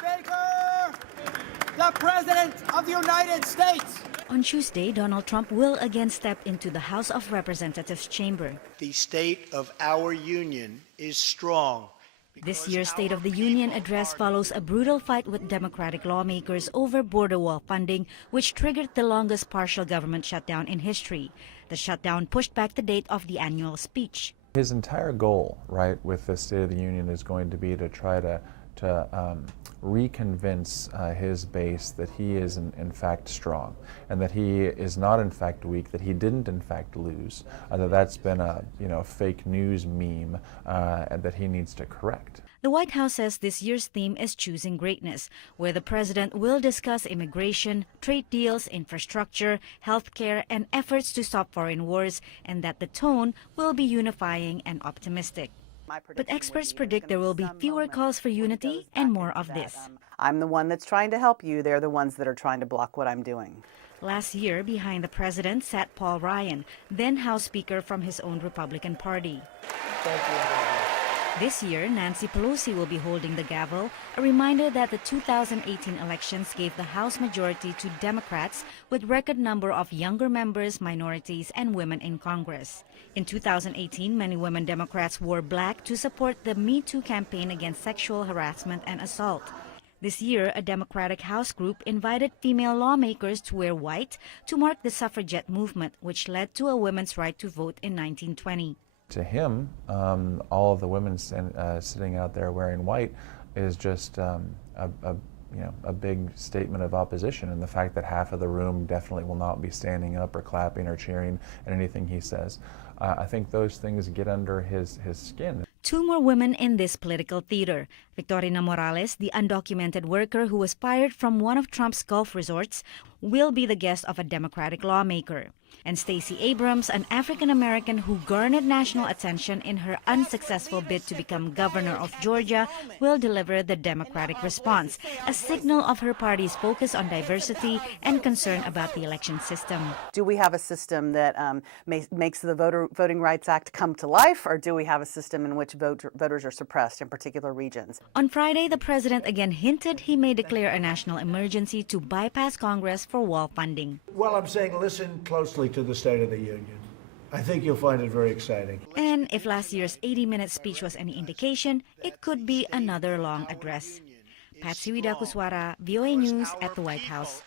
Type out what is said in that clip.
Speaker, the President of the United States. On Tuesday, Donald Trump will again step into the House of Representatives chamber. The state of our union is strong. This year's State of the Union address follows a brutal fight with Democratic lawmakers over border wall funding, which triggered the longest partial government shutdown in history. The shutdown pushed back the date of the annual speech. His entire goal, right, with the State of the Union is going to be to try to reconvince his base that he is in fact strong and that he is not in fact weak, that he didn't in fact lose, that that's been a fake news meme and that he needs to correct. The White House says this year's theme is Choosing Greatness, where the president will discuss immigration, trade deals, infrastructure, healthcare, and efforts to stop foreign wars, and that the tone will be unifying and optimistic. But experts predict there will be fewer calls for unity and more of this. I'm the one that's trying to help you. They're the ones that are trying to block what I'm doing. Last year, behind the president sat Paul Ryan, then House Speaker from his own Republican Party. Thank you. This year, Nancy Pelosi will be holding the gavel, a reminder that the 2018 elections gave the House majority to Democrats with record number of younger members, minorities, and women in Congress. In 2018, many women Democrats wore black to support the Me Too campaign against sexual harassment and assault. This year, a Democratic House group invited female lawmakers to wear white to mark the suffragette movement, which led to a women's right to vote in 1920. To him, all of the women sitting out there wearing white is just a big statement of opposition, and the fact that half of the room definitely will not be standing up or clapping or cheering at anything he says. I think those things get under his skin. Two more women in this political theater. Victorina Morales, the undocumented worker who was fired from one of Trump's Gulf resorts, will be the guest of a Democratic lawmaker. And Stacey Abrams, an African-American who garnered national attention in her unsuccessful bid to become governor of Georgia, will deliver the Democratic response, a signal of her party's focus on diversity and concern about the election system. Do we have a system that makes the Voting Rights Act come to life, or do we have a system in which voters are suppressed in particular regions? On Friday, the president again hinted he may declare a national emergency to bypass Congress for wall funding. Well, I'm saying listen closely to the State of the Union. I think you'll find it very exciting. And if last year's 80-minute speech was any indication, it could be another long address. Patsy Widakuswara, VOA News at the White House.